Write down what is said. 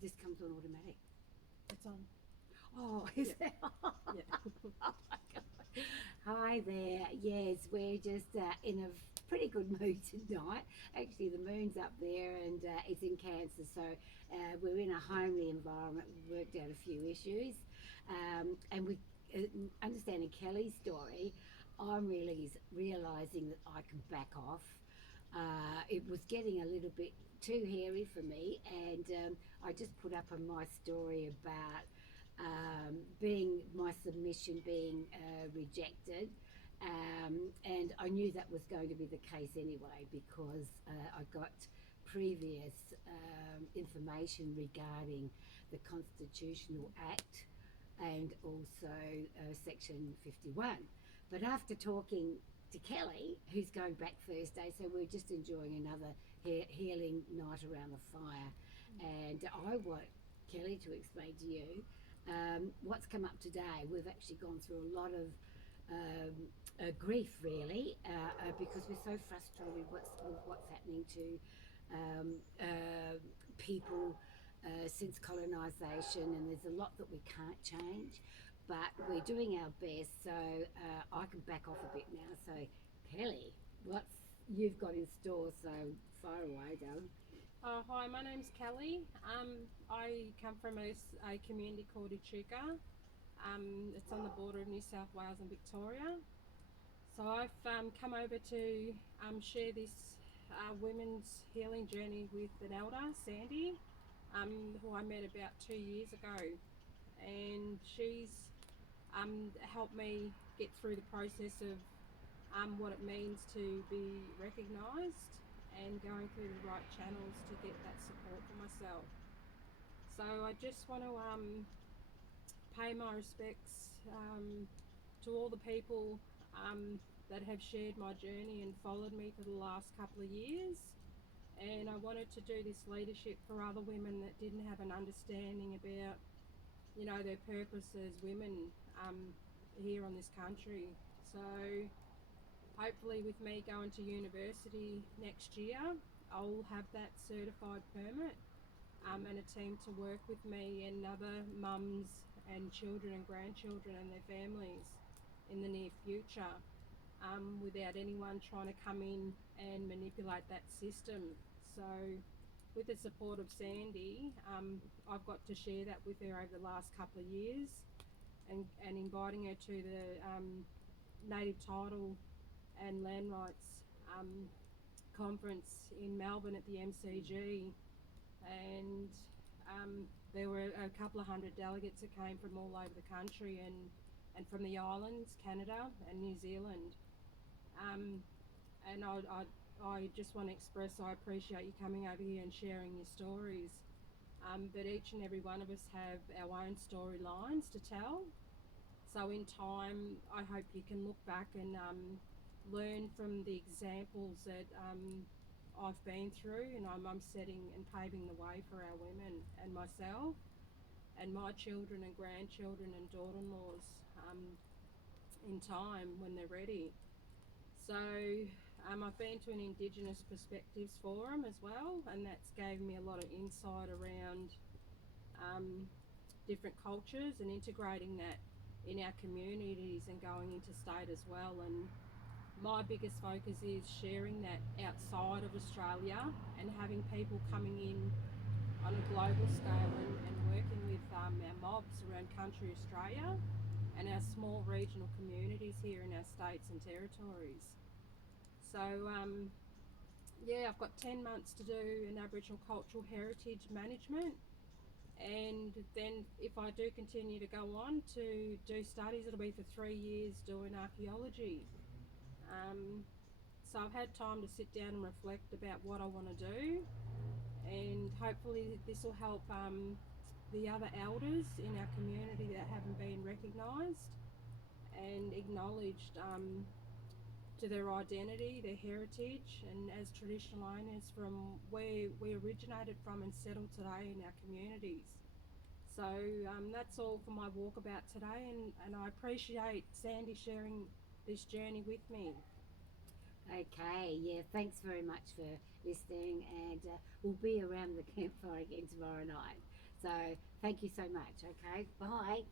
this comes on automatic. It's on. Oh, is Yeah. it? Yeah. Oh my God. Hi there. Yes, we're just in a pretty good mood tonight. Actually, the moon's up there and it's in Cancer, so we're in a homely environment. We've worked out a few issues, and we understanding Kelly's story. I'm really realizing that I can back off. It was getting a little bit too hairy for me, and I just put up on my story about being my submission being rejected. And I knew that was going to be the case anyway because I got previous information regarding the Constitutional Act and also Section 51. But after talking to Kelly, who's going back Thursday, so we're just enjoying another healing night around the fire. And I want Kelly to explain to you what's come up today. We've actually gone through a lot of grief, really, because we're so frustrated with what's happening to people since colonisation, and there's a lot that we can't change, but we're doing our best. So I can back off a bit now. So, Kelly, what's you've got in store? So far away, darling. Hi, my name's Kelly. I come from a community called Echuca. It's on the border of New South Wales and Victoria. So I've come over to share this women's healing journey with an elder, Sandy, who I met about 2 years ago. And she's helped me get through the process of what it means to be recognised and going through the right channels to get that support for myself. So I just want to pay my respects to all the people that have shared my journey and followed me for the last couple of years. And I wanted to do this leadership for other women that didn't have an understanding about, their purpose as women here on this country. So hopefully with me going to university next year, I'll have that certified permit and a team to work with me and other mums and children and grandchildren and their families in the near future, without anyone trying to come in and manipulate that system. So with the support of Sandy, I've got to share that with her over the last couple of years, and inviting her to the native title and land rights conference in Melbourne at the MCG. And there were a couple of hundred delegates that came from all over the country and from the islands, Canada and New Zealand. Um, and I just want to express I appreciate you coming over here and sharing your stories. But each and every one of us have our own storylines to tell. So in time, I hope you can look back and learn from the examples that I've been through, and I'm setting and paving the way for our women and myself and my children and grandchildren and daughter-in-laws in time when they're ready. So I've been to an Indigenous Perspectives Forum as well, and that's gave me a lot of insight around um, different cultures and integrating that in our communities and going into state as well. And my biggest focus is sharing that outside of Australia and having people coming in on a global scale and working with our mobs around country Australia and our small regional communities here in our states and territories. So yeah, I've got 10 months to do an Aboriginal cultural heritage management, and then if I do continue to go on to do studies, it'll be for 3 years doing archaeology. Um, so I've had time to sit down and reflect about what I want to do, and hopefully this will help the other elders in our community that haven't been recognised and acknowledged to their identity, their heritage, and as traditional owners from where we originated from and settled today in our communities. So that's all for my walkabout today, and I appreciate Sandy sharing this journey with me. Okay, yeah, thanks very much for listening, and we'll be around the campfire again tomorrow night. So thank you so much. Okay, bye.